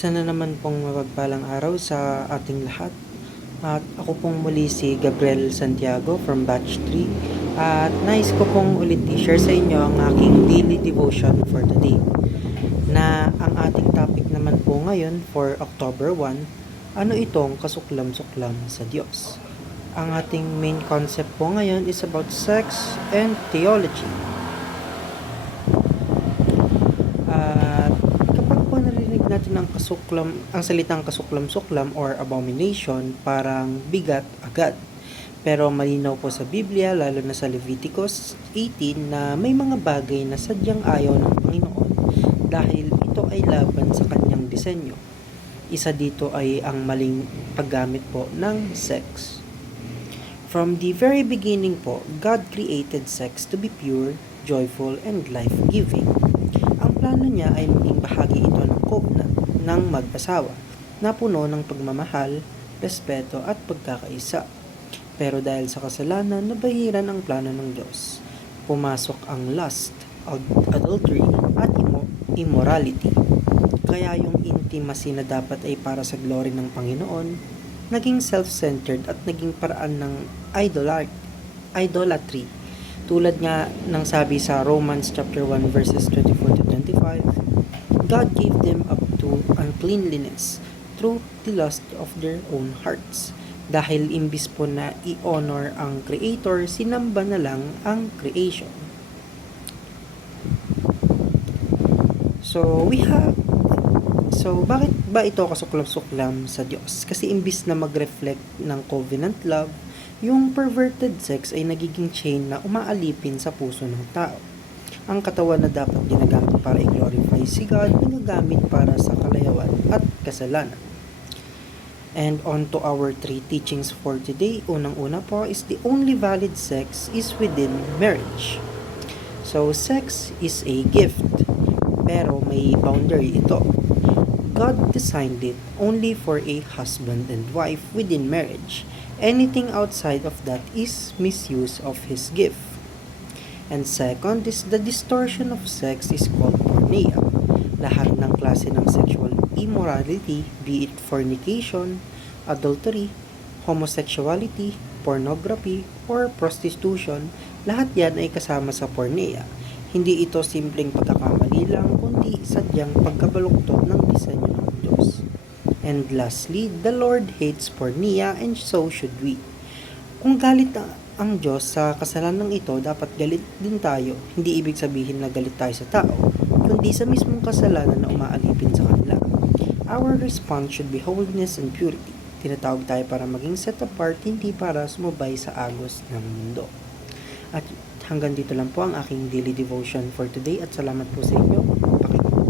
Isa na naman pong mapagpalang araw sa ating lahat. At ako pong muli si Gabriel Santiago from Batch 3. At nais ko pong ulit i-share sa inyo ang aking daily devotion for today. Na ang ating topic naman po ngayon for October 1, ano itong kasuklam-suklam sa Diyos. Ang ating main concept po ngayon is about sex and theology. At kapag po narinig natin ang salitang kasuklam-suklam or abomination, parang bigat agad. Pero malinaw po sa Biblia, lalo na sa Leviticus 18, na may mga bagay na sadyang ayaw ng Panginoon dahil ito ay laban sa kanyang disenyo. Isa dito ay ang maling paggamit po ng sex. From the very beginning po, God created sex to be pure, joyful, and life-giving. Ang plano niya ay maging bahagi ito ng covenant ng mag-asawa na puno ng pagmamahal, respeto at pagkakaisa. Pero dahil sa kasalanan, nabahiran ang plano ng Diyos. Pumasok ang lust, adultery at immorality. Kaya yung intimacy na dapat ay para sa glory ng Panginoon, naging self-centered at naging paraan ng idolatry. Tulad nga ng sabi sa Romans chapter 1 verses 24 to 25, God gave them up to uncleanliness through the lust of their own hearts. Dahil imbis po na i-honor ang Creator, sinamba na lang ang creation. So, bakit ba ito kasuklam-suklam sa Diyos? Kasi imbis na mag-reflect ng covenant love, yung perverted sex ay nagiging chain na umaalipin sa puso ng tao. Ang katawan na dapat ginagamit para i-glorify si God, nagagamit para sa kalayawan at kasalanan. And on to our 3 teachings for today. Unang-una po is the only valid sex is within marriage. So, sex is a gift, pero may boundary ito. God designed it only for a husband and wife within marriage. Anything outside of that is misuse of His gift. And second is the distortion of sex is called porneia. Lahat ng klase ng sexual immorality, be it fornication, adultery, homosexuality, pornography, or prostitution, lahat yan ay kasama sa porneia. Hindi ito simpleng pagkakamali lang, kundi sadyang pagkabaluktot ng disenyo ng Diyos. And lastly, the Lord hates porneia and so should we. Kung galit ang Diyos sa kasalanan ito, dapat galit din tayo. Hindi ibig sabihin na galit tayo sa tao, kundi sa mismong kasalanan na umaalipin sa kanila. Our response should be holiness and purity. Tinatawag tayo para maging set apart, hindi para sumabay sa agos ng mundo. At hanggang dito lang po ang aking daily devotion for today at salamat po sa inyo. Pakinggan.